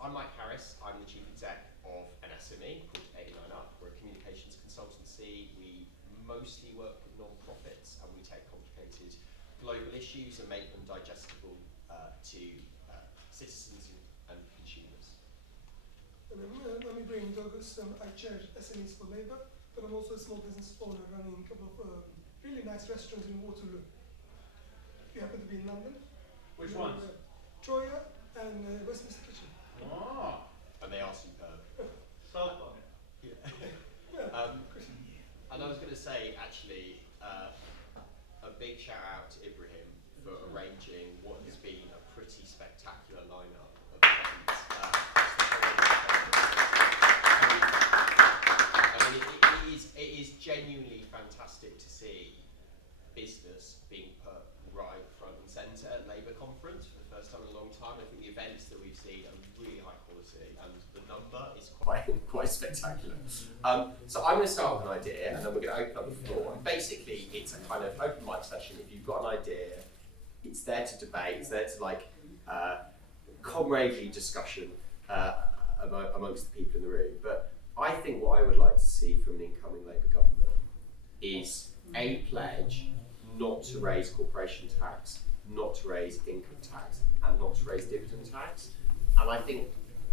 I'm Mike Harris. I'm the chief exec of an SME called 89 Up. We're a communications consultancy. We mostly work with non-profits, and we take complicated global issues and make them digestible to citizens and consumers. And let me bring Douglas. I chair SMEs for Labour, but I'm also a small business owner running a couple of really nice restaurants in Waterloo. If you happen to be in London. Which ones? Troya and Westminster Kitchen. Oh. And they are superb. South London. Yeah. And I was going to say, actually, a big shout out to Ibrahim for arranging what has been a pretty spectacular lineup of events. It is genuinely fantastic to see business being put right front and centre at Labour Conference for the first time in a long time. I think the events that we've seen are really high quality, and the number is quite spectacular. So I'm going to start with an idea, and then we're going to open up the floor. And basically, it's a kind of open mic session. If you've got an idea, it's there to debate. It's there to comradely discussion amongst the people in the room. But I think what I would like to see from an incoming Labour government is a pledge not to raise corporation tax, not to raise income tax, and not to raise dividend tax. And I think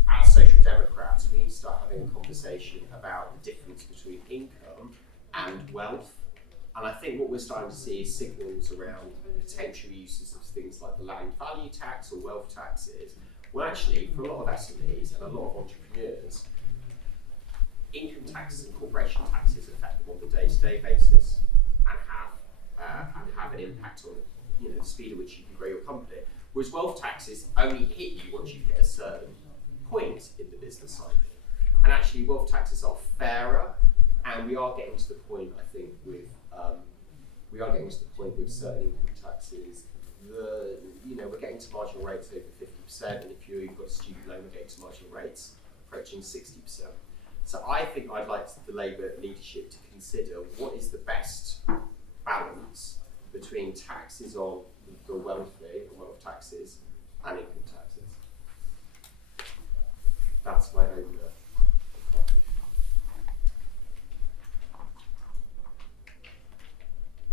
as social democrats, we need to start having a conversation about the difference between income and wealth. And I think what we're starting to see is signals around potential uses of things like the land value tax or wealth taxes. Well, actually, for a lot of SMEs and a lot of entrepreneurs, income taxes and corporation taxes affect them on the day-to-day basis and have an impact on the speed at which you can grow your company. Whereas wealth taxes only hit you once you hit a certain point in the business cycle. And actually, wealth taxes are fairer, and we are getting to the point, I think, with certain income taxes. We're getting to marginal rates over 50%, and if you've got a student loan, we're getting to marginal rates approaching 60%. So I think I'd like the Labour leadership to consider what is the best balance between taxes on the wealthy, or wealth taxes, and income taxes. That's my opener.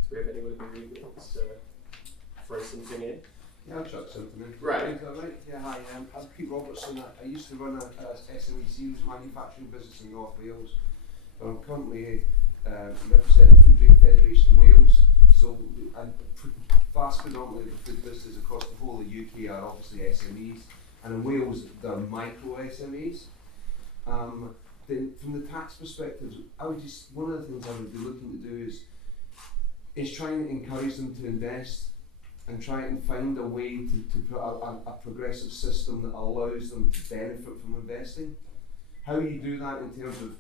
Do we have anyone in the room that wants to throw something in? Yeah, I'll chuck something in. Right. Is that right? Yeah, hi. I'm Pete Robertson. I used to run a SME series manufacturing business in North Wales, but I'm currently representing the Food Drink Federation in Wales. So, vast predominantly the food businesses across the whole of the UK are obviously SMEs, and in Wales they're micro SMEs. Then, from the tax perspective, one of the things I would be looking to do is try and encourage them to invest, and try and find a way to put a progressive system that allows them to benefit from investing. How you do that in terms of,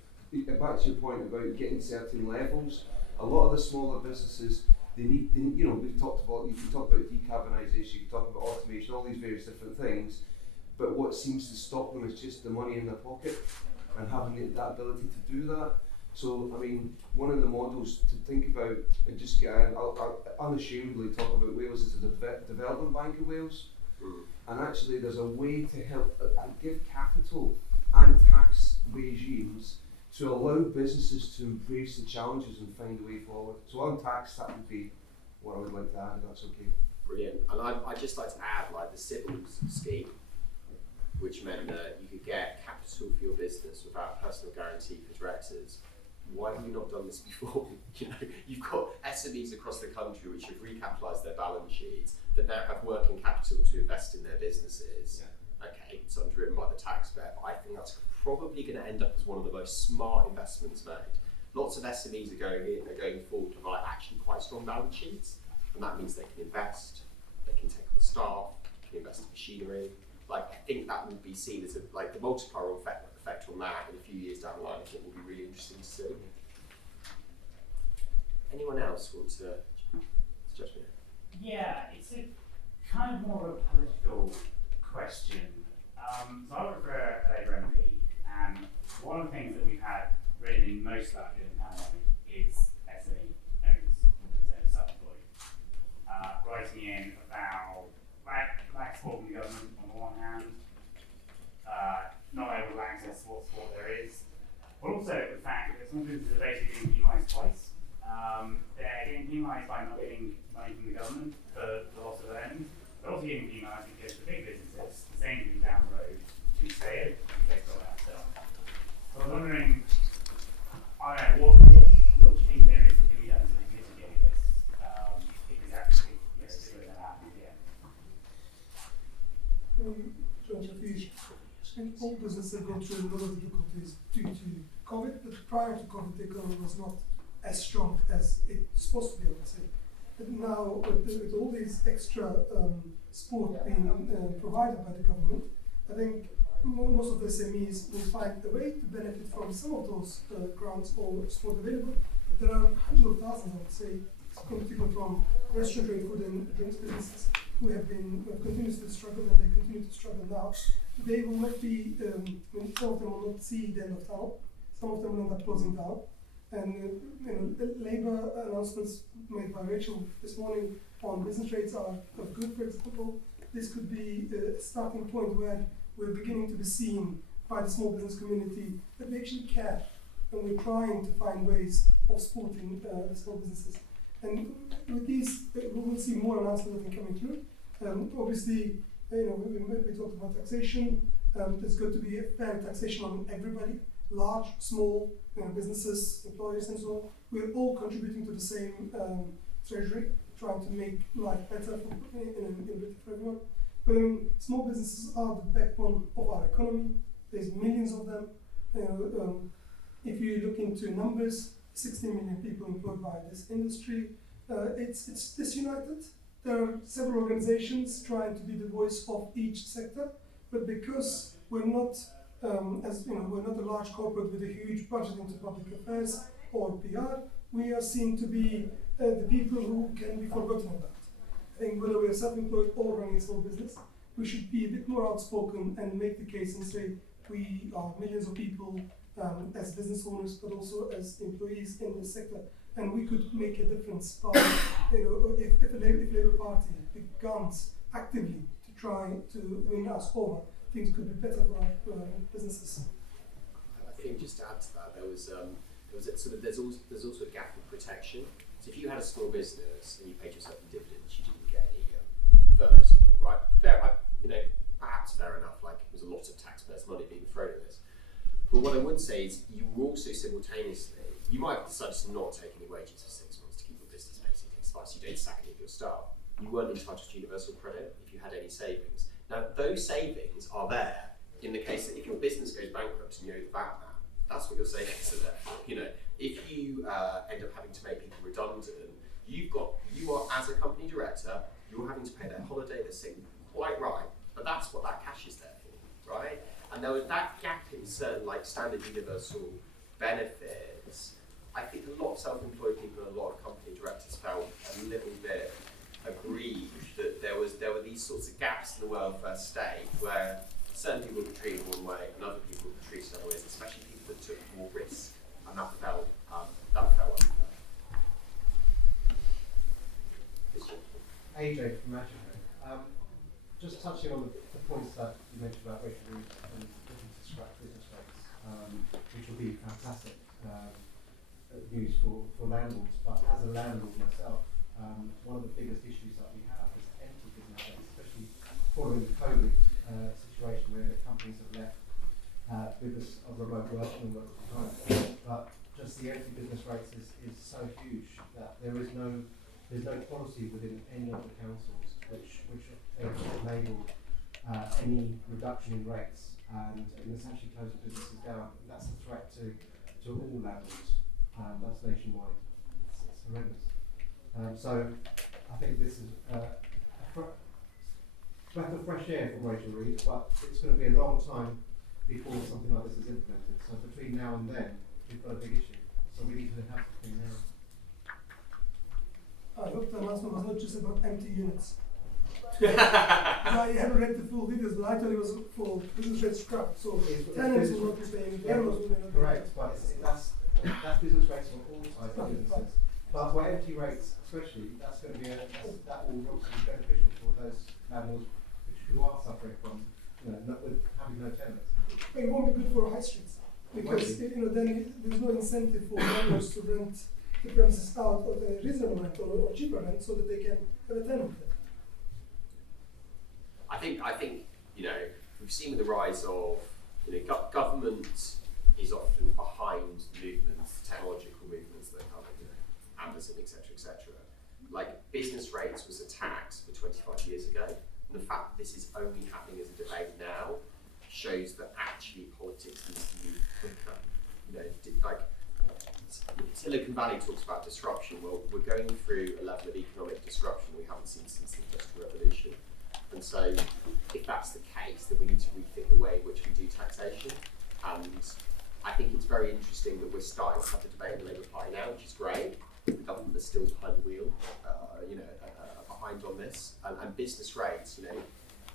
back to your point about getting certain levels, a lot of the smaller businesses, they need you can talk about decarbonisation, you can talk about automation, all these various different things, but what seems to stop them is just the money in their pocket and having that ability to do that. So, I mean, one of the models to think about, and just I'll unashamedly talk about Wales as a development bank of Wales. And actually there's a way to help give capital and tax regimes to allow businesses to embrace the challenges and find a way forward. So on tax, that would be what I would like to add, if that's okay. Brilliant. And I'd just like to add, the civils scheme, which meant that you could get capital for your business without a personal guarantee for directors. Why have we not done this before? You've got SMEs across the country which have recapitalised their balance sheets that now have working capital to invest in their businesses. Yeah. Okay, it's underwritten by the taxpayer, but I think that's probably going to end up as one of the most smart investments made. Lots of SMEs are going forward with actually quite strong balance sheets, and that means they can invest, they can take on staff, they can invest in machinery. I think that will be seen as the multiplier effect on that in a few years down the line. I think will be really interesting to see. Anyone else want to judge me? Yeah, it's a kind of more of a political question. So I work for a Labour MP, and one of the things that we've had really most luck during the pandemic is SME owners, self-employed, writing in about lack support from the government on the one hand, basically getting penalised twice. They're getting penalised by not getting money from the government for the loss of earnings. They're also getting penalised because the big businesses, the same thing down the road, can stay in because they've got that stuff. So I was wondering, I don't know, what do you think there is to be done to mitigate this? If actually, it's going to happen again. I think all businesses go through a lot of difficulties due to COVID, but prior to COVID, the economy was not as strong as it's supposed to be, I would say. But now, with all these extra support being provided by the government, I think most of the SMEs will find a way to benefit from some of those grants or support available. But there are hundreds of thousands, I would say, people from restaurant, food and drinks businesses who have continuously struggled, and they continue to struggle now. They will not be, some of them will not see the end of tunnel. Some of them will end up closing down. And the Labour announcements made by Rachel this morning on business rates are good. For example, this could be a starting point where we're beginning to be seen by the small business community that we actually care, and we're trying to find ways of supporting the small businesses. And with these, we will see more announcements coming through. Obviously, we talked about taxation. There's got to be a fair taxation on everybody, large, small, businesses, employers, and so on. We're all contributing to the same treasury, trying to make life better for everyone. But small businesses are the backbone of our economy. There's millions of them. If you look into numbers, 60 million people employed by this industry. It's disunited. There are several organizations trying to be the voice of each sector, but because we're not, we're not a large corporate with a huge budget into public affairs or PR, we are seen to be the people who can be forgotten about. I think whether we are self-employed or running a small business, we should be a bit more outspoken and make the case and say we are millions of people as business owners, but also as employees in this sector, and we could make a difference by, if the Labour Party begins actively to try to win us over, things could be better for our businesses. I think just to add to that, there's also a gap of protection. So if you had a small business and you paid yourself in dividends, you didn't get any furlough support, right? Perhaps fair enough. Like, there was a lot of taxpayers' money being thrown at this. But what I would say is, you also simultaneously, you might have decided to not take any wages for 6 months to keep your business basically sparse. You don't sack any of your staff. You weren't entitled to universal credit if you had any savings. Now, those savings are there in the case that if your business goes bankrupt and you owe the VAT now, that's what your savings are there for. If you end up having to make people redundant, you are, as a company director, you're having to pay their holiday, their sick leave, quite right, but that's what that cash is there for, right? And there was that gap in certain standard universal benefits. I think a lot of self-employed people and a lot of company directors felt a little bit aggrieved that there were these sorts of gaps in the welfare state where certain people were treated one way and other people were treated other ways, especially people that took more risk, and that felt unfair. AJ from Magic. Just touching on the points that you mentioned about Rachel Reed and looking to scrap business rates, which will be fantastic news for landlords. But as a landlord myself, one of the biggest issues that we have is empty business rates, especially following the COVID situation where companies have left because of remote working and work from home. But just the empty business rates is so huge that there's no policy within any of the councils which enable any reduction in rates, and essentially closing businesses down. And that's a threat to all landlords. That's nationwide. It's horrendous. So I think this is a breath of fresh air from Rachel Reed, but it's going to be a long time before something like this is implemented. So between now and then, we've got a big issue. So we need to have something now. I hope the announcement was not just about empty units. I haven't read the full details, but I thought it was for business rates scrapped. So tenants will not be paying, landlords will not be paying. Correct, but that's business rates on all sides of businesses. But for empty rates, especially, that will obviously be beneficial for those landlords who are suffering from having no tenants. But it won't be good for high streets because but then there's no incentive for landlords to rent the premises out at a reasonable rent or cheaper rent so that they can have a tenant there. I think we've seen with the rise of government is often behind movements, technological movements that are coming, Amazon, etc., etc. Like business rates was a tax for 25 years ago, and the fact that this is only happening as a debate now shows that actually politics needs to move quicker. Silicon Valley talks about disruption. Well, we're going through a level of economic disruption we haven't seen since the Industrial Revolution. And so, if that's the case, then we need to rethink the way in which we do taxation. And I think it's very interesting that we're starting to have the debate in the Labour Party now, which is great. The government is still behind the wheel, behind on this. And business rates,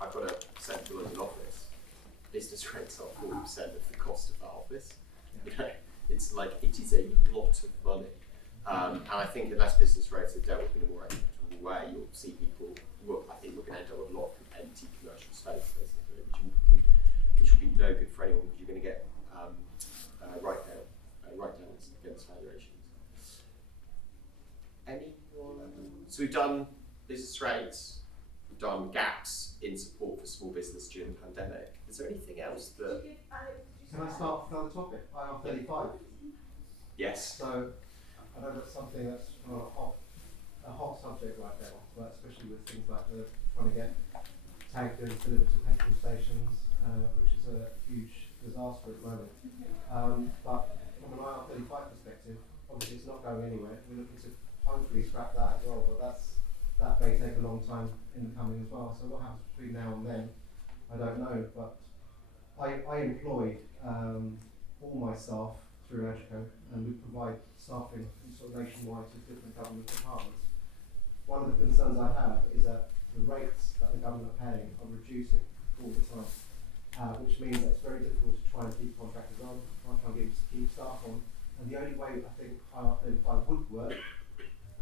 I've got a central London office. Business rates are 40% of the cost of that office. It's like, it is a lot of money. And I think unless business rates are dealt with in a more equitable way, you'll see people, I think we're going to end up with a lot of empty commercial space, basically, which will be no good for anyone, because you're going to get write-downs against valuations. So we've done business rates, we've done gaps in support for small business during the pandemic. Is there anything else that... Can I start with another topic? IR35. Yes. So I know that's something that's a hot subject right now, but especially with things like trying to get tankers delivered to petrol stations, which is a huge disaster at the moment. But from an IR35 perspective, obviously it's not going anywhere. We're looking to hopefully scrap that as well, but that may take a long time in the coming as well. So what happens between now and then, I don't know. But I employ all my staff through Agco, and we provide staffing sort of nationwide to different government departments. One of the concerns I have is that the rates that the government are paying are reducing all the time, which means that it's very difficult to try and keep contractors on, try and keep staff on. And the only way I think IR35 would work,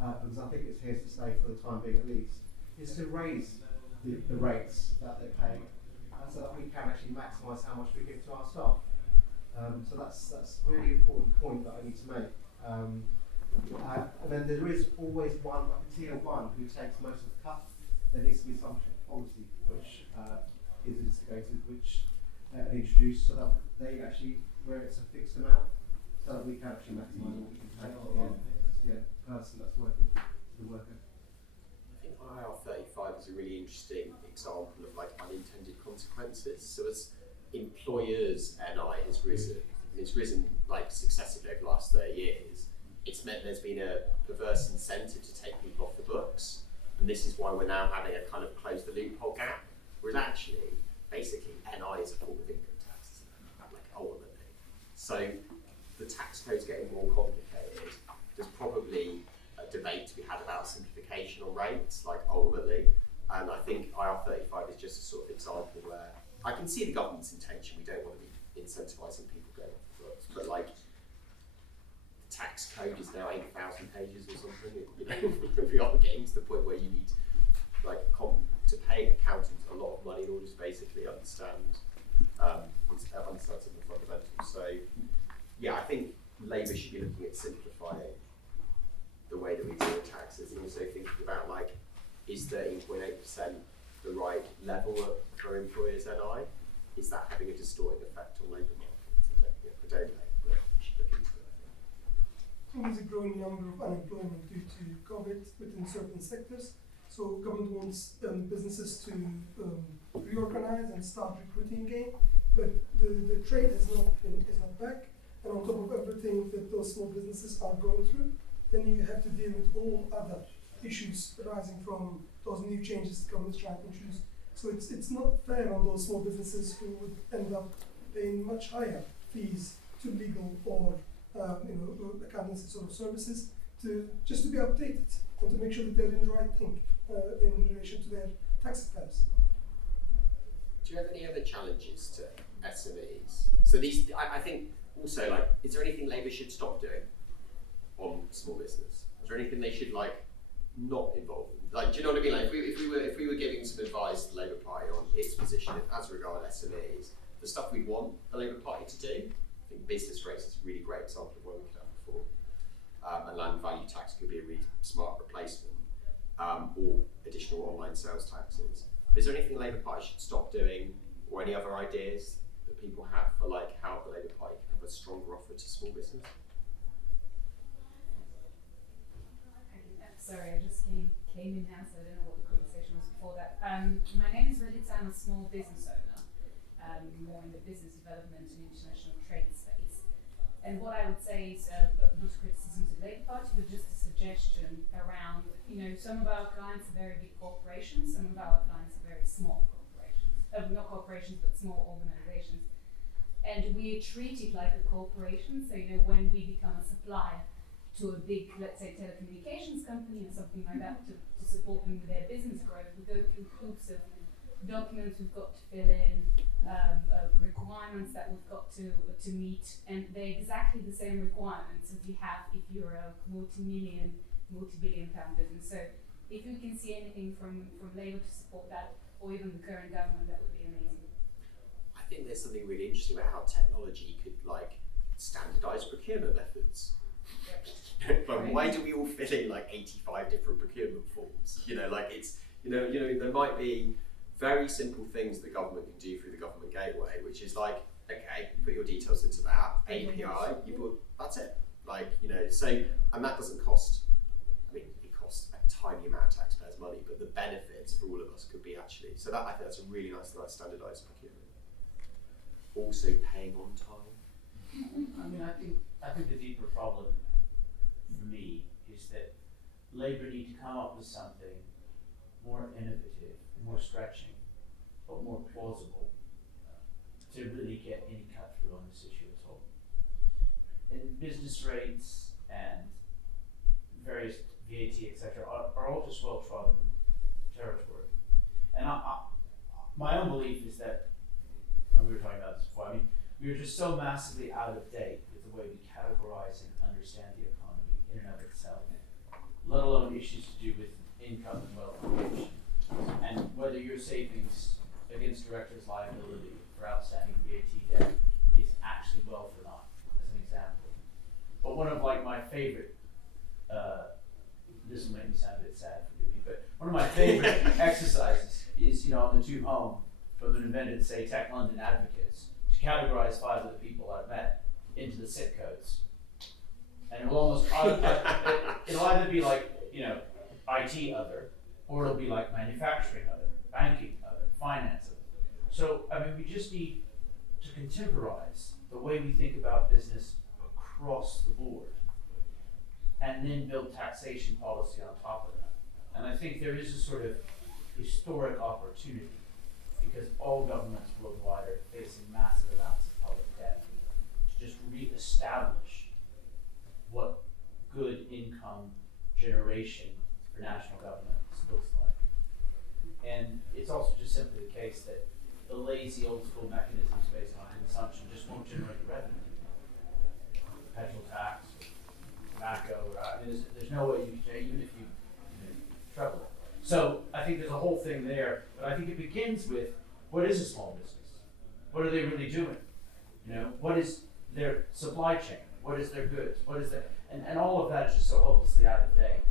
because I think it's here to stay for the time being at least, is to raise the rates that they're paying, so that we can actually maximise how much we give to our staff. So that's a really important point that I need to make. And then there is always one, like a tier one, who takes most of the cut. There needs to be some policy which is instigated, which introduced, so that they actually, where it's a fixed amount, so that we can actually maximise what we can pay to the person that's working, the worker. I think IR35 is a really interesting example of unintended consequences. So as employers' NI has risen successively over the last 30 years, it's meant there's been a perverse incentive to take people off the books, and this is why we're now having a kind of close the loophole gap, whereas actually, basically, NI is a form of income tax, ultimately. So the tax code's getting more complicated. There's probably a debate to be had about simplification on rates, ultimately, and I think IR35 is just a sort of example where I can see the government's intention. We don't want to be incentivising people going off the books, but the tax code is now 8,000 pages or something. We are getting to the point where you need to pay accountants a lot of money in order to basically understand some of the fundamentals. So yeah, I think Labour should be looking at simplifying the way that we deal with taxes, and also thinking about is 13.8% the right level for employers' NI? Is that having a distorting effect on labour markets? I don't know, but we should look into it, I think. I think there's a growing number of unemployment due to COVID within certain sectors. So government wants businesses to reorganize and start recruiting again, but the trade is not back. And on top of everything that those small businesses are going through, then you have to deal with all other issues arising from those new changes the government's trying to introduce. So it's not fair on those small businesses who would end up paying much higher fees to legal or accountancy sort of services to be updated and to make sure that they're doing the right thing in relation to their tax affairs. Do you have any other challenges to SMEs? So these, I think, also is there anything Labour should stop doing on small business? Is there anything they should not involve in? Do you know what I mean? If we were giving some advice to the Labour Party on its position as regards SMEs, the stuff we want the Labour Party to do, I think business rates is a really great example of what we could have before. And land value tax could be a really smart replacement, or additional online sales taxes. But is there anything the Labour Party should stop doing, or any other ideas that people have for like how the Labour Party can have a stronger offer to small business? Sorry, I just came in now, so I don't know what the conversation was before that. My name is Relitza. I'm a small business owner, more in the business development and international trade space. And what I would say is not a criticism to the Labour Party, but just a suggestion around, some of our clients are very big corporations, some of our clients are very small corporations. Not corporations, but small organizations. And we treat it like a corporation, so when we become a supplier to a big, let's say, telecommunications company or something like that to support them with their business growth, we go through hoops of documents we've got to fill in, requirements that we've got to meet, and they're exactly the same requirements as you have if you're a multi-billion pound business. So if we can see anything from Labour to support that, or even the current government, that would be amazing. I think there's something really interesting about how technology could like standardise procurement methods. Like, why do we all fill in like 85 different procurement forms? There might be very simple things the government can do through the government gateway, which is like, okay, you put your details into that API, that's it. And that doesn't cost, it costs a tiny amount of taxpayers' money, but the benefits for all of us could be actually, so that I think that's a really nice standardised procurement. Also paying on time. I think the deeper problem for me is that Labour need to come up with something more innovative, more stretching, but more plausible to really get any cut through on this issue at all. And business rates and various VAT, etc., are all just well-trodden territory. And my own belief is that, and we were talking about this before, we are just so massively out of date with the way we categorize and understand the economy in and of itself, let alone issues to do with income and wealth creation. And whether your savings against director's liability for outstanding VAT debt is actually wealth or not, as an example. But one of my favorite, this will make me sound a bit sad, forgive me, but one of my favorite exercises is, on the tube home from an invented, say, Tech London advocates, to categorize 5 of the people I've met into the SIT codes. And it will almost, it'll either be IT other, or it'll be like manufacturing other, banking other, finance other. So, we just need to contemporize the way we think about business across the board, and then build taxation policy on top of that. And I think there is a sort of historic opportunity, because all governments worldwide are facing massive amounts of public debt, to just re-establish what good income generation for national governments looks like. And it's also just simply the case that the lazy old school mechanisms based on consumption just won't generate the revenue. Petrol tax, tobacco, there's no way you can, even if you treble it. So I think there's a whole thing there, but I think it begins with, what is a small business? What are they really doing? What is their supply chain? What is their goods? What is and all of that is just so hopelessly out of date,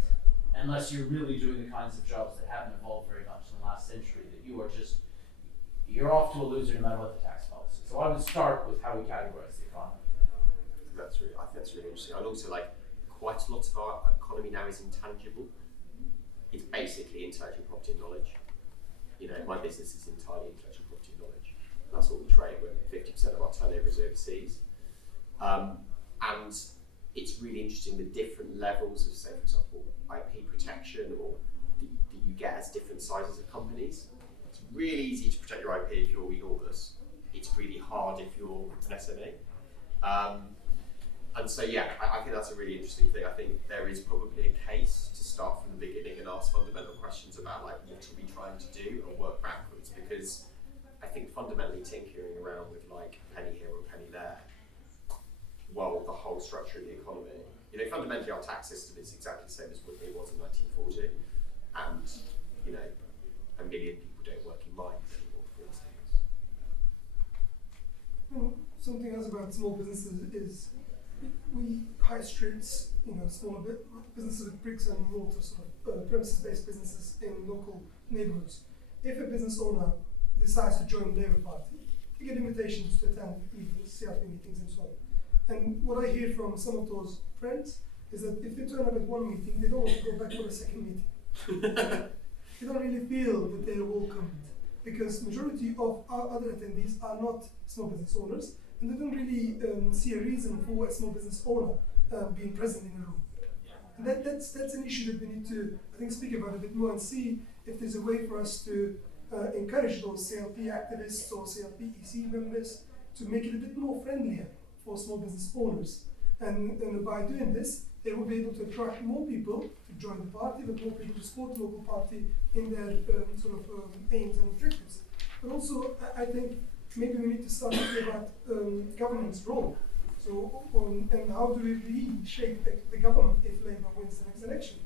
unless you're really doing the kinds of jobs that haven't evolved very much in the last century, that you're off to a loser no matter what the tax policy. So I would start with how we categorize the economy. I think that's really interesting. And also, quite a lot of our economy now is intangible. It's basically intellectual property and knowledge. My business is entirely intellectual property and knowledge. That's what we trade when 50% of our turnover is overseas. And it's really interesting the different levels of, say, for example, IP protection, or that you get as different sizes of companies. It's really easy to protect your IP if you're enormous. It's really hard if you're an SME. And so, I think that's a really interesting thing. I think there is probably a case to start from the beginning and ask fundamental questions about what are we trying to do, and work backwards, because I think fundamentally tinkering around with a penny here or a penny there, well, the whole structure of the economy, fundamentally our tax system is exactly the same as what it was in 1940, and a million people don't work in mines anymore, for instance. something else about small businesses is we high streets, smaller businesses with bricks and mortar, sort of premises-based businesses in local neighborhoods. If a business owner decides to join the Labour Party, they get invitations to attend meetings, CRP meetings, and so on. And what I hear from some of those friends is that if they turn up at one meeting, they don't want to go back for a second meeting. They don't really feel that they're welcomed, because majority of our other attendees are not small business owners, and they don't really see a reason for a small business owner being present in a room. And that's an issue that we need to, I think, speak about a bit more and see if there's a way for us to encourage those CLP activists or CLP EC members to make it a bit more friendlier for small business owners. And by doing this, they will be able to attract more people to join the party, but more people to support the local party in their aims and objectives. But also, I think maybe we need to start thinking about government's role. So, and how do we reshape the government if Labour wins the next election?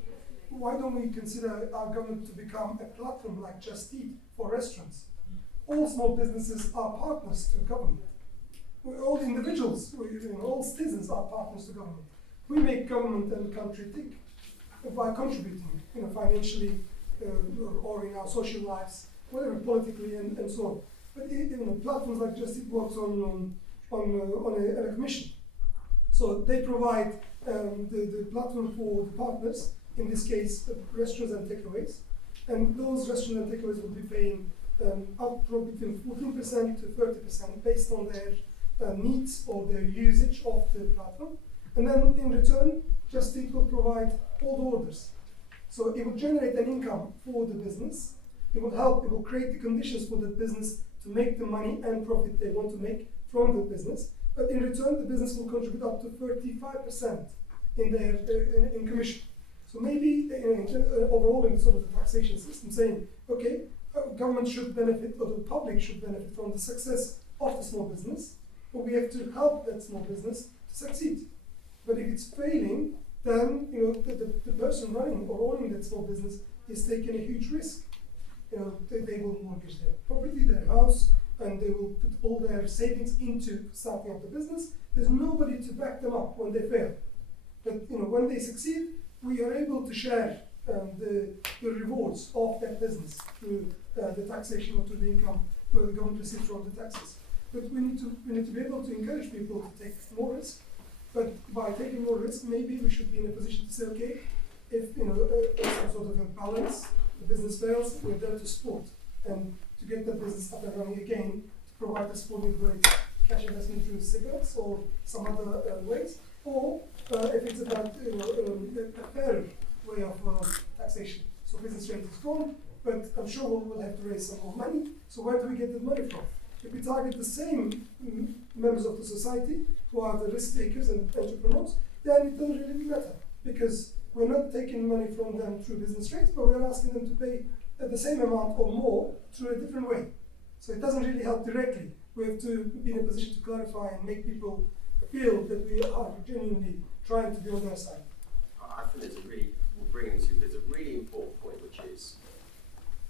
Why don't we consider our government to become a platform like Just Eat for restaurants? All small businesses are partners to government. All individuals, all citizens are partners to government. We make government and the country tick by contributing, financially or in our social lives, whatever, politically and so on. But platforms like Just Eat works on a commission. So they provide the platform for the partners, in this case, restaurants and takeaways. And those restaurants and takeaways will be paying up from between 14% to 30% based on their needs or their usage of the platform. And then in return, Just Eat will provide all the orders. So it will generate an income for the business. It will create the conditions for the business to make the money and profit they want to make from the business. But in return, the business will contribute up to 35% in their in commission. So maybe overall in sort of the taxation system saying, okay, government should benefit, or the public should benefit from the success of the small business, but we have to help that small business to succeed. But if it's failing, then the person running or owning that small business is taking a huge risk. They will mortgage their property, their house, and they will put all their savings into starting up the business. There's nobody to back them up when they fail. But when they succeed, we are able to share the rewards of that business through the taxation or through the income where the government receives from the taxes. But we need to be able to encourage people to take more risk. But by taking more risk, maybe we should be in a position to say, okay, if some sort of a balance, the business fails, we're there to support and to get the business up and running again, to provide the support with whether it's cash investment through cigarettes or some other ways, or if it's about a fair way of taxation. So business rate is gone, but I'm sure we'll have to raise some more money. So where do we get the money from? If we target the same members of the society who are the risk takers and entrepreneurs, then it doesn't really matter, because we're not taking money from them through business rates, but we're asking them to pay the same amount or more through a different way. So it doesn't really help directly. We have to be in a position to clarify and make people feel that we are genuinely trying to be on their side. I think there's a really important point, which is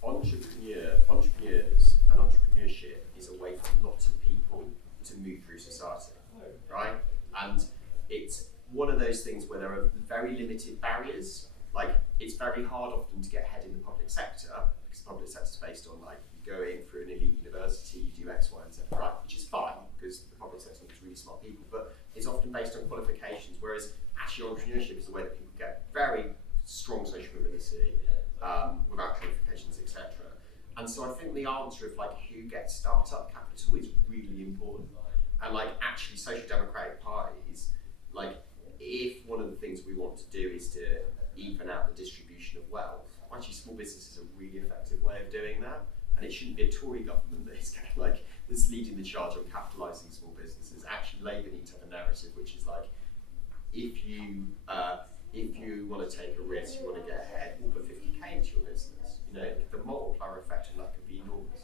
entrepreneurs and entrepreneurship is a way for lots of people to move through society, right? And it's one of those things where there are very limited barriers. Like, it's very hard often to get ahead in the public sector, because the public sector is based on, like, you go in through an elite university, you do X, Y, and Z, right? Which is fine, because the public sector is really smart people, but it's often based on qualifications, whereas actually entrepreneurship is the way that people get very strong social mobility without qualifications, etc. And so I think the answer of, like, who gets startup capital is really important. And, like, actually social democratic parties, like, if one of the things we want to do is to even out the distribution of wealth, actually small business is a really effective way of doing that. And it shouldn't be a Tory government that is that's leading the charge on capitalising small businesses. Actually, Labour need to have a narrative which is like, if you want to take a risk, you want to get ahead, we'll put 50k into your business. The multiplier effect on that could be enormous.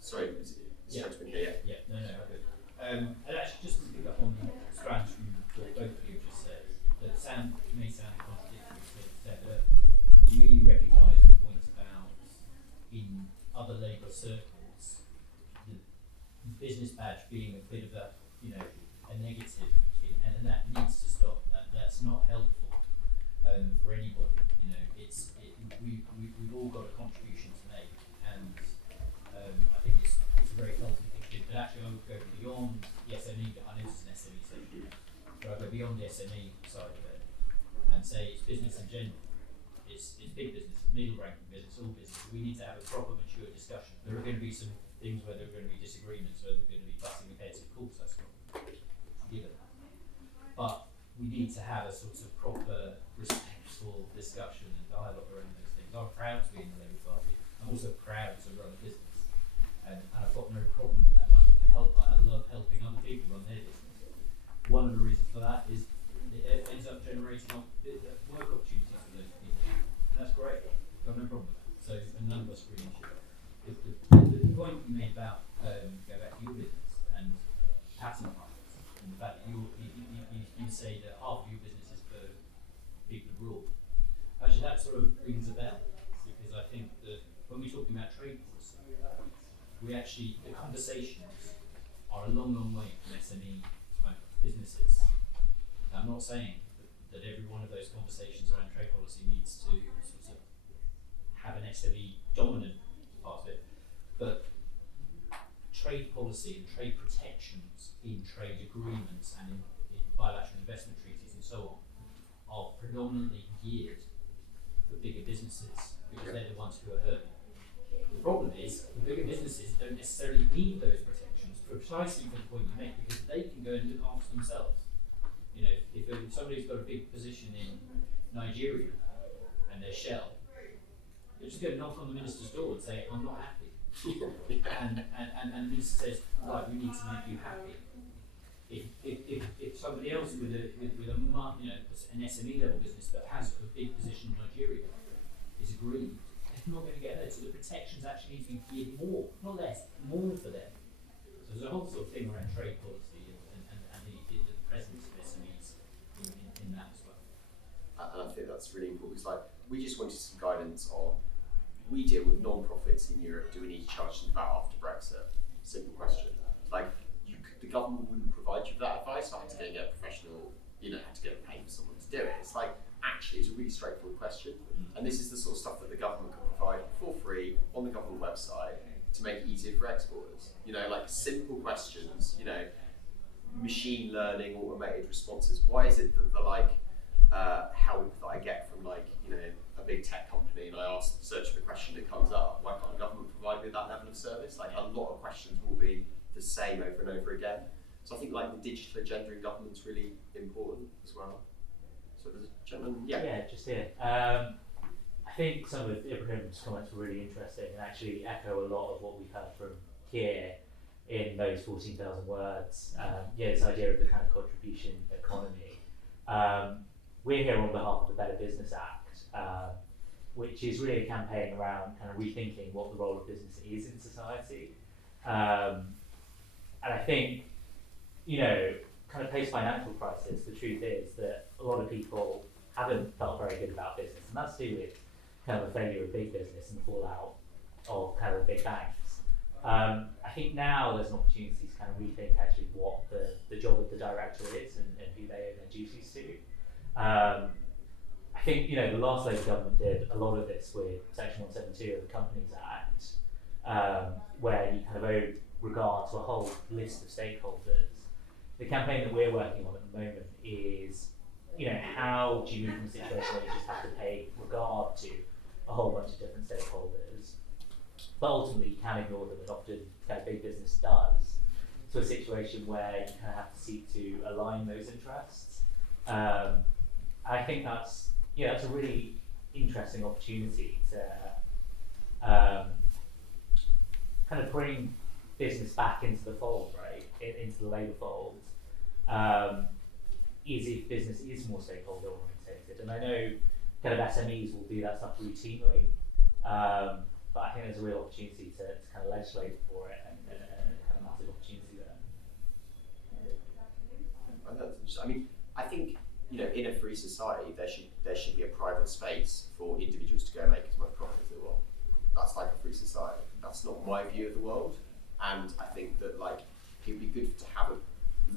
Sorry, is it here? Yeah, no, good. And actually, just to pick up on the strands from what both of you just said, that may sound contradictory to what you said, but do you recognise the point about in other Labour circles, the business badge being a bit of a a negative, and that needs to stop. That's not helpful for anybody. We've all got a contribution to make, and I think it's a very healthy thing. But actually, I would go beyond the SME. I know this is an SME section, but I'd go beyond the SME side of it and say it's business in general. It's big business, middle ranking business, all business. We need to have a proper, mature discussion. There are going to be some things where there are going to be disagreements, where there are going to be butting of heads. Of course, that's not given. But we need to have a sort of proper, respectful discussion and dialogue around those things. I'm proud to be in the Labour Party. I'm also proud to run a business, and I've got no problem with that. I love helping other people run their business. One of the reasons for that is it ends up generating work opportunities for those people, and that's great. Got no problem with that. So, and none of us really should. The point you made about go back to your business and patent rights, and the fact that you say that half of your business is for people abroad. Actually, that sort of rings a bell, because I think that when we're talking about trade policy, the conversations are a long, long way from SME type businesses. Now, I'm not saying that every one of those conversations around trade policy needs to sort of have an SME dominant part of it, but trade policy and trade protections in trade agreements and in bilateral investment treaties and so on are predominantly geared for bigger businesses, because they're the ones who are hurt. The problem is the bigger businesses don't necessarily need those protections, precisely for the point you make, because they can go and look after themselves. If somebody's got a big position in Nigeria and they're Shell, you just go knock on the minister's door and say, I'm not happy. and the minister says, right, we need to make you happy. If somebody else with an SME level business that has a big position in Nigeria is aggrieved, they're not going to get hurt. So the protections actually need to be geared more, not less, more for them. So there's a whole sort of thing around trade policy and the presence of SMEs in that as well. And I think that's really important, because we just wanted some guidance on, we deal with non-profits in Europe, do we need to charge them VAT after Brexit? Simple question. The government wouldn't provide you with that advice. I had to go and get a professional, had to get paid for someone to do it. It's actually, it's a really straightforward question. And this is the sort of stuff that the government can provide for free on the government website to make it easier for exporters. Simple questions, machine learning, automated responses. Why is it that the help that I get from a big tech company, and I search for the question that comes up, why can't the government provide me with that level of service? A lot of questions will be the same over and over again. So I think the digital agenda in government's really important as well. So there's a gentleman, Yeah, just here. I think some of Ibrahim's comments were really interesting and actually echo a lot of what we've heard from Keir in those 14,000 words. This idea of the kind of contribution economy. We're here on behalf of the Better Business Act, which is really a campaign around kind of rethinking what the role of business is in society. And I think, kind of post-financial crisis, the truth is that a lot of people haven't felt very good about business, and that's to do with kind of the failure of big business and the fallout of kind of big banks. I think now there's an opportunity to kind of rethink actually what the job of the director is and who they owe their duties to. I think, the last Labour government did a lot of this with Section 172 of the Companies Act, where you kind of owe regard to a whole list of stakeholders. The campaign that we're working on at the moment is, how do you move from a situation where you just have to pay regard to a whole bunch of different stakeholders, but ultimately you can ignore them, and often kind of big business does, to a situation where you kind of have to seek to align those interests. I think that's a really interesting opportunity to kind of bring business back into the fold, right, into the Labour fold, is if business is more stakeholder orientated. And I know kind of SMEs will do that stuff routinely, but I think there's a real opportunity to kind of legislate for it, and kind of massive opportunity there. I think in a free society there should be a private space for individuals to go make as much profit as they want. That's like a free society. That's not my view of the world, and I think that it would be good to have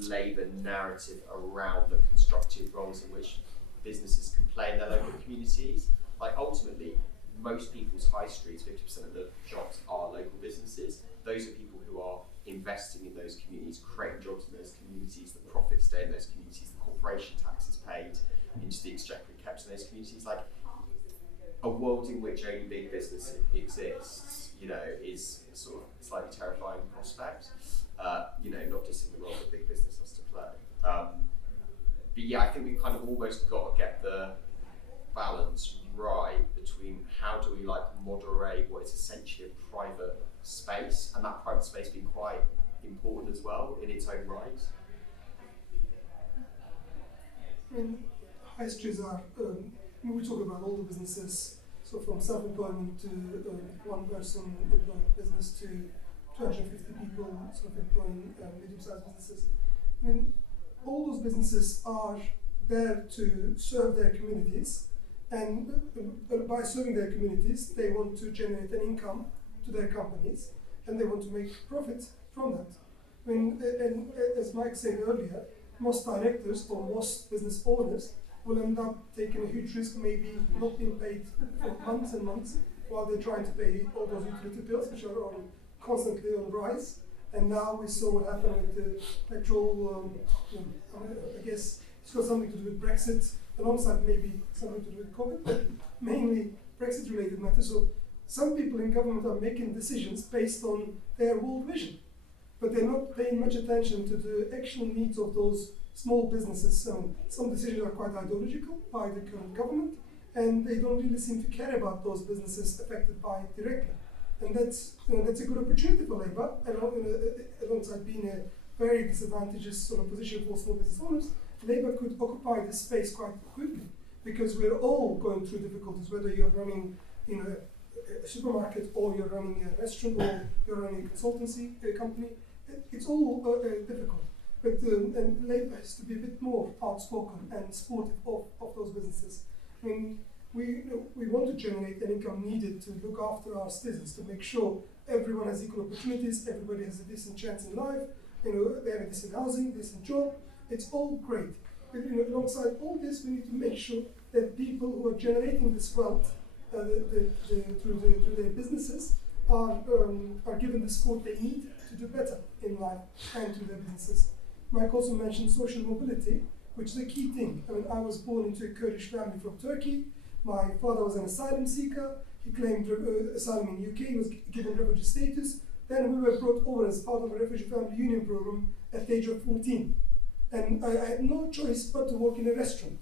Labour narrative around the constructive roles in which businesses can play in their local communities. Like ultimately, most people's high streets, 50% of the jobs are local businesses. Those are people who are investing in those communities, creating jobs in those communities, the profits stay in those communities, the corporation tax is paid into the exchequer and kept in those communities. Like a world in which only big business exists, you know, is a sort of slightly terrifying prospect. You know, not just in the role that big business has to play. But yeah, I think we've kind of almost got to get the balance right between how do we like moderate what is essentially a private space, and that private space being quite important as well in its own right. I mean, high streets are, we talk about all the businesses, so from self-employment to one person employed business to 250 people self-employing medium-sized businesses. I mean, all those businesses are there to serve their communities, and by serving their communities, they want to generate an income to their companies, and they want to make profit from that. I mean, and as Mike said earlier, most directors or most business owners will end up taking a huge risk, maybe not being paid for months and months while they're trying to pay all those utility bills, which are constantly on rise. And now we saw what happened with the petrol. I guess it's got something to do with Brexit, alongside maybe something to do with COVID, but mainly Brexit-related matters. So some people in government are making decisions based on their world vision, but they're not paying much attention to the actual needs of those small businesses. Some decisions are quite ideological by the current government, and they don't really seem to care about those businesses affected by it directly. And that's a good opportunity for Labour, alongside being a very disadvantageous sort of position for small business owners. Labour could occupy this space quite quickly, because we're all going through difficulties, whether you're running a supermarket, or you're running a restaurant, or you're running a consultancy company. It's all difficult. But and Labour has to be a bit more outspoken and supportive of those businesses. I mean, we want to generate an income needed to look after our citizens, to make sure everyone has equal opportunities, everybody has a decent chance in life, they have a decent housing, decent job. It's all great. But alongside all this, we need to make sure that people who are generating this wealth through their businesses are given the support they need to do better in life and through their businesses. Mike also mentioned social mobility, which is a key thing. I mean, I was born into a Kurdish family from Turkey. My father was an asylum seeker. He claimed asylum in UK. He was given refugee status. Then we were brought over as part of a refugee family union program at the age of 14. And I had no choice but to work in a restaurant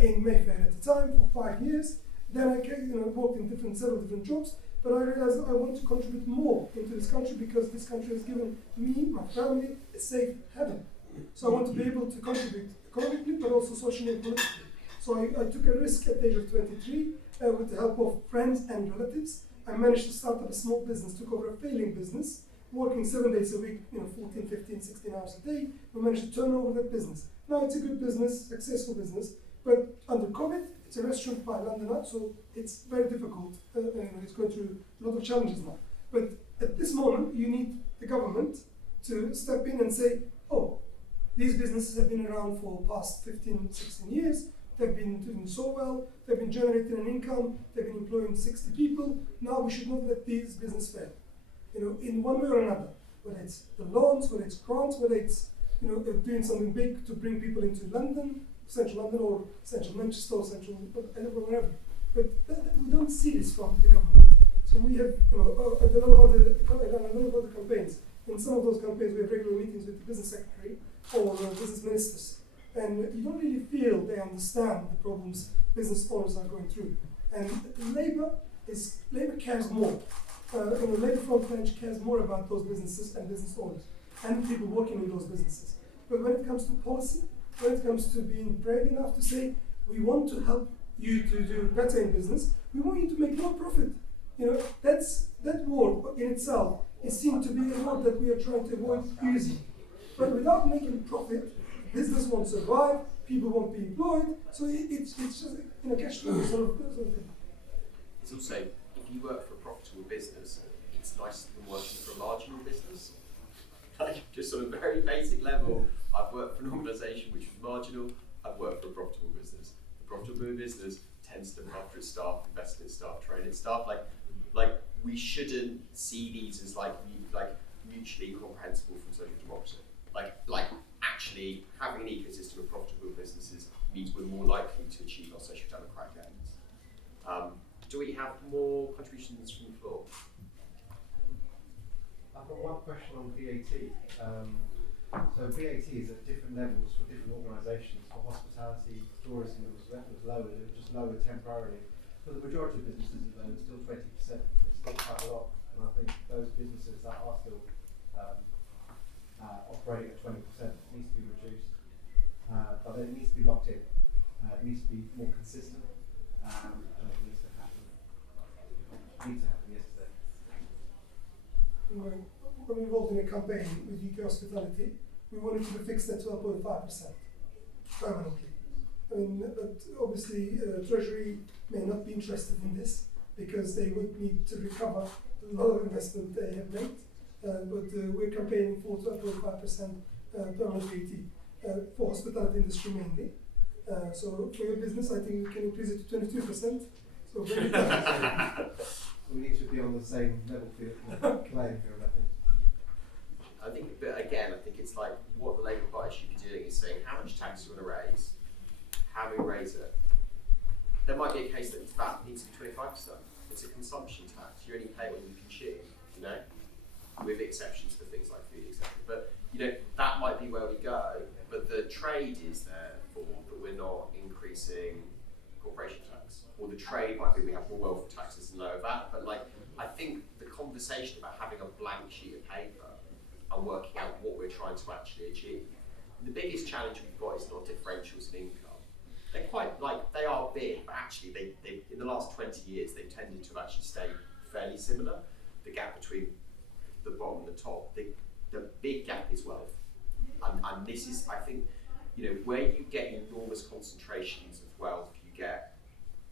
in Mayfair at the time for 5 years. Then I worked in several different jobs. But I realized I want to contribute more into this country, because this country has given me, my family, a safe haven. So I want to be able to contribute economically, but also socially and politically. So I took a risk at the age of 23 with the help of friends and relatives. I managed to start up a small business, took over a failing business, working 7 days a week, 14, 15, 16 hours a day. We managed to turn over that business. Now it's a good business, successful business, but under COVID, it's a restaurant by Londoner, so it's very difficult. It's going through a lot of challenges now. But at this moment, you need the government to step in and say, oh, these businesses have been around for the past 15, 16 years. They've been doing so well. They've been generating an income. They've been employing 60 people. Now we should not let these businesses fail. In one way or another, whether it's the loans, whether it's grants, whether it's doing something big to bring people into London, central London, or central Manchester, or central wherever. But we don't see this from the government. So we have a lot of other campaigns. In some of those campaigns, we have regular meetings with the business secretary or business ministers, and you don't really feel they understand the problems business owners are going through. And Labour cares more. Labour Front Bench cares more about those businesses and business owners and people working in those businesses. But when it comes to policy, when it comes to being brave enough to say, we want to help you to do better in business, we want you to make more profit. That word in itself is seen to be a word that we are trying to avoid using. But without making profit, business won't survive, people won't be employed, so it's just catch-22 sort of thing. It's also, if you work for a profitable business, it's nicer than working for a marginal business. Like, just on a very basic level, I've worked for an organisation which was marginal, I've worked for a profitable business. The profitable business tends to look after its staff, invest in its staff, train its staff. Like we shouldn't see these as like mutually incomprehensible from social democracy. Like actually having an ecosystem of profitable businesses means we're more likely to achieve our social democratic ends. Do we have more contributions from the floor? I've got one question on VAT. So VAT is at different levels for different organisations. For hospitality, tourism, it was lowered. It was just lowered temporarily. For the majority of businesses, it's still 20%. It's still quite a lot. And I think those businesses that are still operating at 20% needs to be reduced. But it needs to be locked in. It needs to be more consistent. And it needs to happen. Yesterday. When we involved in a campaign with UK Hospitality, we wanted to be fixed at 12.5% permanently. I mean, but obviously Treasury may not be interested in this because they would need to recover a lot of investment they have made. But we're campaigning for 12.5% permanent VAT for hospitality industry mainly. So for your business, I think we can increase it to 22%. So very we need to be on the same level field, playing field, I think. I think, but again, I think it's like what the Labour Party should be doing is saying how much tax do you want to raise, how do we raise it? There might be a case that in fact needs to be 25%. It's a consumption tax. You only pay what you consume, you know, with exceptions for things like food, etc. But you know that might be where we go. But the trade is therefore that we're not increasing corporation tax, or the trade might be we have more welfare taxes and lower VAT. But like I think the conversation about having a blank sheet of paper and working out what we're trying to actually achieve. The biggest challenge we've got is not differentials in income. They're quite they are big, but actually they in the last 20 years they've tended to actually stay fairly similar. The gap between the bottom and the top, the big gap is wealth, and this is I think you know where you get enormous concentrations of wealth, you get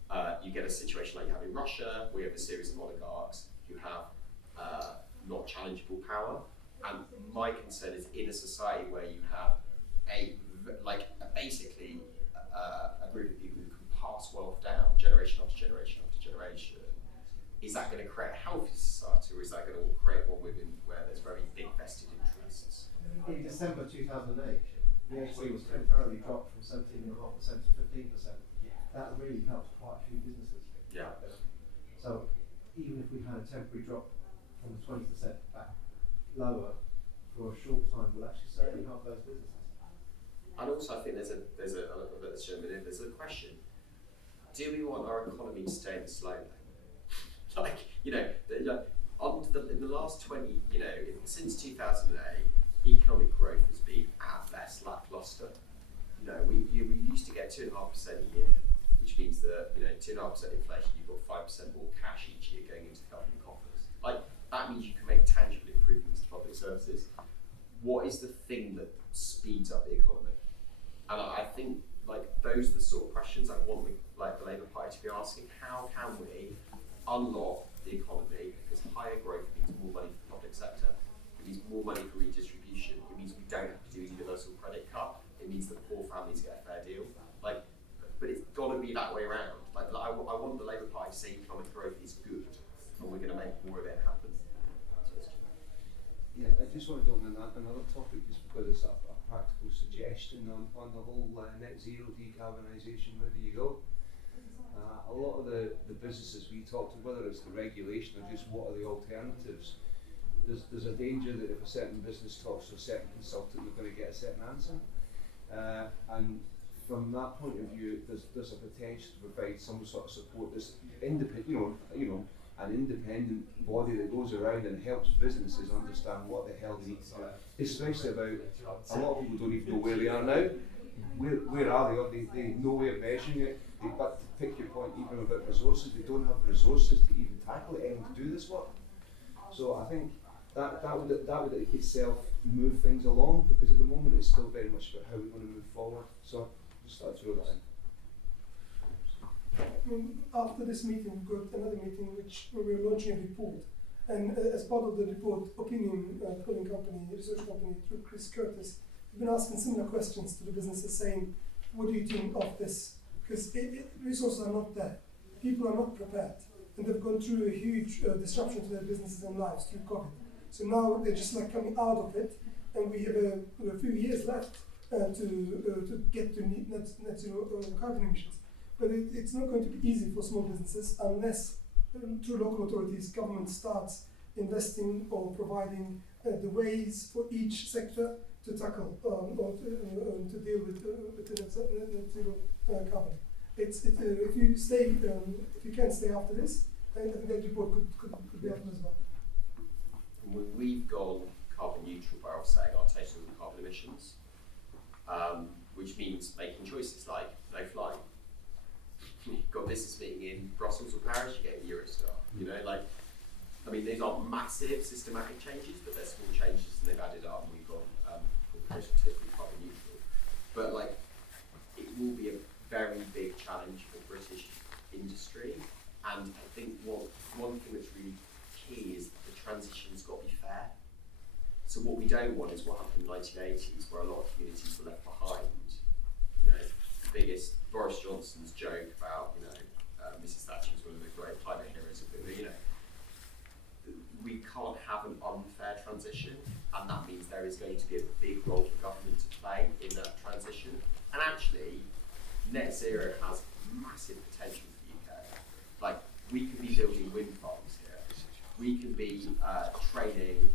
a situation like you have in Russia, where you have a series of oligarchs who have not challengeable power. And my concern is in a society where you have basically a group of people who can pass wealth down generation after generation after generation. Is that going to create a healthy society, or is that going to create one where there's very big vested interests? In December 2008, VAT was temporarily dropped from 17.5% to 15%. That really helped quite a few businesses. Yeah. So even if we had a temporary drop from 20% back lower for a short time, will actually certainly help those businesses. And also, I think there's a question: do we want our economy to stay in the slow lane? Like you know, in the last 20, you know, since 2008, economic growth has been at best lackluster. You know, we used to get 2.5% a year, which means that 2.5% inflation, you've got 5% more cash each year going into government coffers. Like that means you can make tangible improvements to public services. What is the thing that speeds up the economy? And I think those are the sort of questions I want the Labour Party to be asking. How can we unlock the economy? Because higher growth means more money for the public sector. It means more money for redistribution. It means we don't have to do a universal credit cut. It means that poor families get a fair deal. But it's got to be that way around. I want the Labour Party to say economic growth is good, and we're going to make more of it happen. Yeah, I just want to go on another topic just because it's a practical suggestion on the whole net zero decarbonisation. Where do you go? A lot of the businesses we talk to, whether it's the regulation or just what are the alternatives, there's a danger that if a certain business talks to a certain consultant, they're going to get a certain answer. And from that point of view, there's a potential to provide some sort of support. There's independent, an independent body that goes around and helps businesses understand what the hell they need to do, especially about a lot of people don't even know where they are now. Where are they? They know way of measuring it. But to pick your point, even about resources, they don't have the resources to even tackle it and to do this work. So I think that would itself move things along, because at the moment it's still very much about how we're going to move forward. So just thought I'd throw that in. After this meeting, we've got another meeting where we're launching a report And as part of the report, opinion polling company, research company, through Chris Curtis, we've been asking similar questions to the businesses saying, what do you think of this? Because resources are not there. People are not prepared. And they've gone through a huge disruption to their businesses and lives through COVID. So now they're just like coming out of it, and we have a few years left to get to net zero carbon emissions. But it's not going to be easy for small businesses unless through local authorities, government starts investing or providing the ways for each sector to tackle or to deal with the net zero carbon. If you stay, if you can stay after this, I think that report could be helpful as well. We've gone carbon neutral by offsetting our total carbon emissions, which means making choices like no flying. You've got a business meeting in Brussels or Paris, you get a Eurostar. You know, like, I mean, these aren't massive systematic changes, but they're small changes and they've added up, and we've gone closer to carbon neutral. But like, it will be a very big challenge for British industry, and I think one thing that's really key is that the transition's got to be fair. So what we don't want is what happened in the 1980s, where a lot of communities were left behind. You know, the biggest Boris Johnson's joke about, you know, Mrs. Thatcher was one of the great climate heroes of the, you know, we can't have an unfair transition, and that means there is going to be a big role for government to play in that transition. And actually, net zero has massive potential for the UK. Like, we could be building wind farms here. We could be training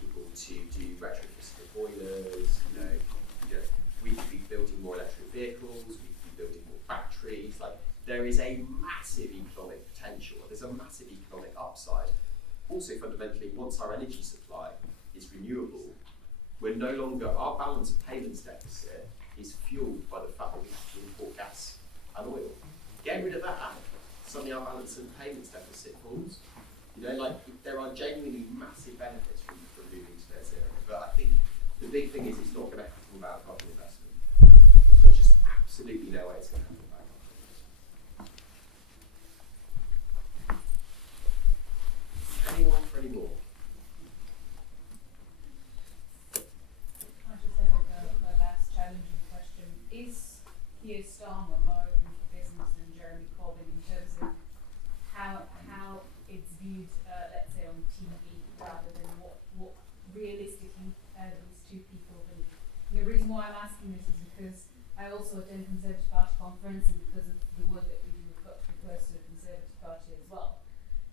people to do retrofits of boilers. You know, we could be building more electric vehicles. We could be building more batteries. Like, there is a massive economic potential. There's a massive economic upside. Also, fundamentally, once our energy supply is renewable, we're no longer, our balance of payments deficit is fueled by the fact that we have to import gas and oil. Get rid of that, suddenly our balance of payments deficit falls. You know, like, there are genuinely massive benefits from moving to net zero. But I think the big thing is it's not going to happen without carbon investment. There's just absolutely no way it's going to happen without carbon. Anyone for any more? I just have a last challenging question. Is Keir Starmer more open for business than Jeremy Corbyn in terms of how it's viewed, let's say, on TV, rather than what realistically these two people believe? And the reason why I'm asking this is because I also attend Conservative Party conference, and because of the work that we do, we've got to be close to the Conservative Party as well.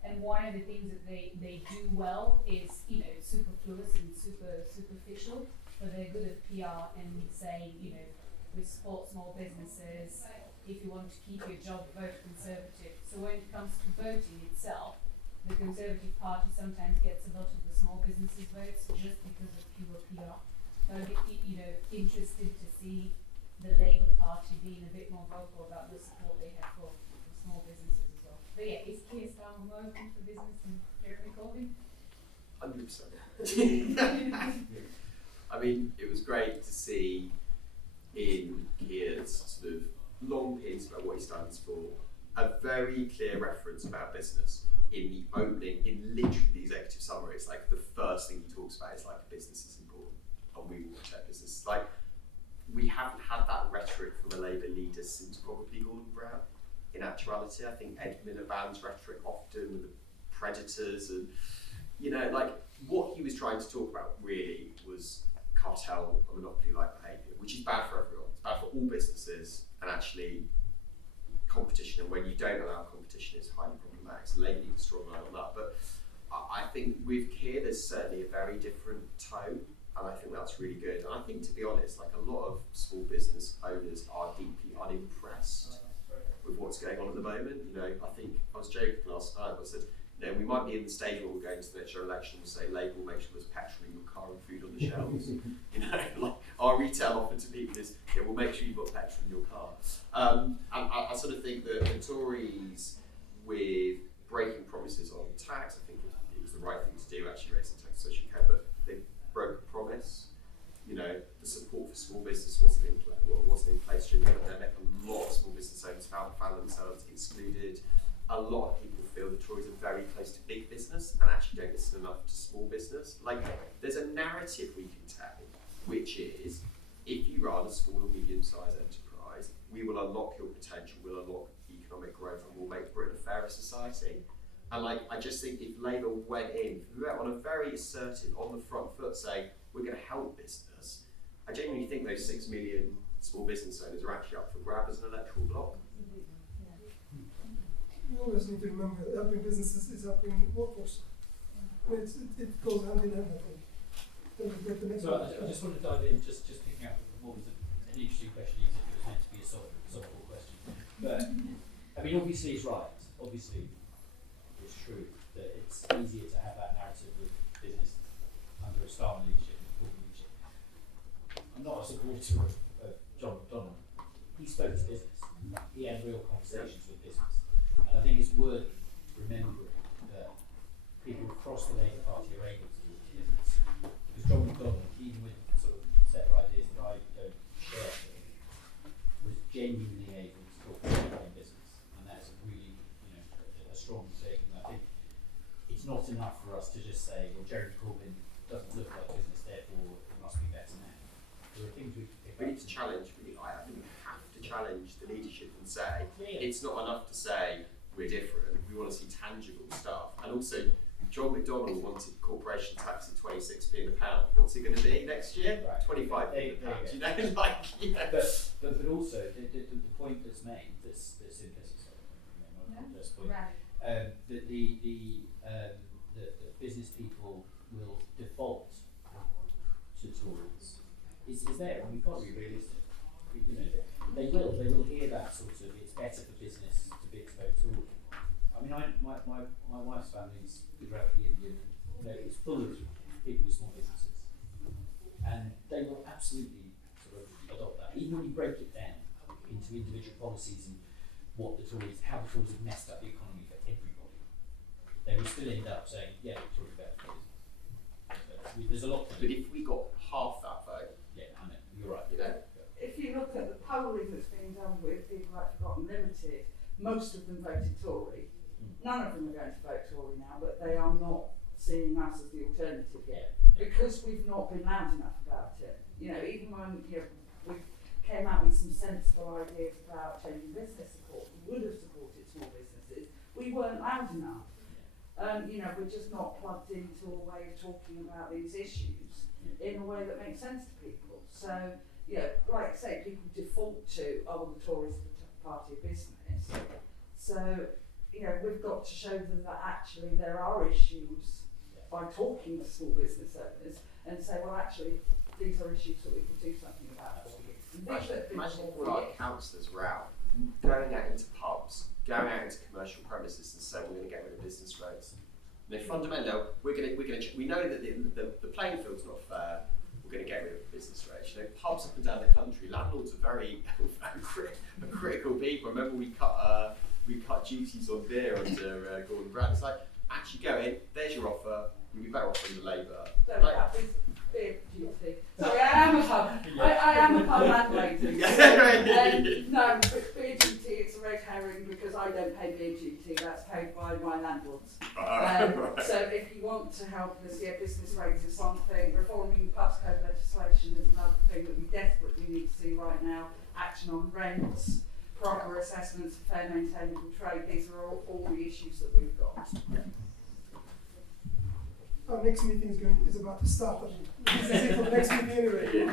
And one of the things that they do well is, you know, superfluous and superficial, but they're good at PR and saying, you know, we support small businesses. If you want to keep your job, vote Conservative. So when it comes to voting itself, the Conservative Party sometimes gets a lot of the small businesses votes just because of pure PR. So I'd be, you know, interested to see the Labour Party being a bit more vocal about the support they have for small businesses as well. But yeah, is Keir Starmer more open for business than Jeremy Corbyn? 100%. I mean, it was great to see in Keir's sort of long piece about what he stands for, a very clear reference about business in the opening, in literally the executive summary. It's like the first thing he talks about is like, business is important and we will protect business. Like, we haven't had that rhetoric from a Labour leader since probably Gordon Brown. In actuality, I think Ed Miliband's rhetoric often with the predators and, you know, like, what he was trying to talk about really was cartel and monopoly-like behaviour, which is bad for everyone. It's bad for all businesses, and actually competition, and when you don't allow competition, it's highly problematic. So Labour needs a strong line on that. But I think with Keir, there's certainly a very different tone, and I think that's really good. And I think, to be honest, like, a lot of small business owners are deeply unimpressed with what's going on at the moment. You know, I think I was joking last night. I said, you know, we might be in the stage where we're going to the next year election and say Labour will make sure there's petrol in your car and food on the shelves. You know, like, our retail offer to people is, yeah, we'll make sure you've got petrol in your car. And I sort of think that the Tories, with breaking promises on tax, I think it was the right thing to do, actually raising tax on social care, but they broke a promise. You know, the support for small business wasn't in place during the pandemic. A lot of small business owners found themselves excluded. A lot of people feel the Tories are very close to big business, and actually actually don't listen enough to small business. Like, there's a narrative we can tell, which is, if you run a small or medium-sized enterprise, we will unlock your potential, we'll unlock economic growth, and we'll make Britain a fairer society. And like, I just think if Labour went on a very assertive, on the front foot, saying, we're going to help business, I genuinely think those 6 million small business owners are actually up for grab as an electoral bloc. You always need to remember that helping businesses is helping workforce. It goes hand in hand, I think. Then we get the next So one. I just want to dive in, just picking up what was an interesting question, even if it was meant to be a solvable question. But I mean, obviously it's right. Obviously, it's true that it's easier to have that narrative with business under a Starmer leadership and Corbyn leadership. I'm not a supporter of John McDonnell. He spoke to business. He had real conversations with business. And I think it's worth remembering that people across the Labour Party are able to talk to business. Because John McDonnell, even with sort of set of ideas that I don't share, was genuinely able to talk about business. And that's a really, a strong thing. And I think it's not enough for us to just say, well, Jeremy Corbyn doesn't look like business, therefore it must be better now. There are things we can pick up. We need to challenge, I think we have to challenge the leadership and say, it's not enough to say we're different, we want to see tangible stuff. And also, John McDonnell wanted corporation tax at 26p a pound. What's it going to be next year? Right. 25p a pound. There You know, like, yeah. But also the point that's made that's implicit. Not just point. That the business people will default to Tories is there, and we've got to be realistic. They will hear that sort of, it's better for business to vote Tory. I mean, my wife's family's Gujarati Indian, it's full of people with small businesses, and they will absolutely sort of adopt that. Even when you break it down into individual policies and how the Tories have messed up the economy for everybody, they will still end up saying, yeah, the Tories are better for business. There's a lot to do. But if we got half that vote, Yeah, I know, you're right. you know, If you look at the polling that's being done with people like Forgotten Limited, most of them voted Tory. None of them are going to vote Tory now, but they are not seeing us as the alternative yet, because we've not been loud enough about it. Even when we came out with some sensible ideas about changing business support, we would have supported small businesses. We weren't loud enough. We're just not plugged into a way of talking about these issues in a way that makes sense to people. So, like I say, people default to, the Tories are the party of business. So, we've got to show them that actually there are issues by talking to small business owners and say, well, actually, these are issues that we could do something about for you. imagine if all our councillors were out, going out into pubs, going out into commercial premises and saying we're going to get rid of business rates. Fundamentally, we know that the playing field's not fair. We're going to get rid of business rates. Pubs up and down the country, landlords are very critical people. Remember, we cut duties on beer under Gordon Brown. It's like, actually go in. There's your offer. You'll be better off under Labour. Beer duty. Sorry, I am a pub. I am a pub landlady. No, but beer duty, it's a red herring because I don't pay beer duty. That's paid by my landlords. So if you want to help us, business rates is one thing. Reforming pubs code legislation is another thing that we desperately need to see right now. Action on rents, proper assessments of fair maintainable trade. These are all the issues that we've got. Our next meeting is about to start. This is it for the next meeting anyway.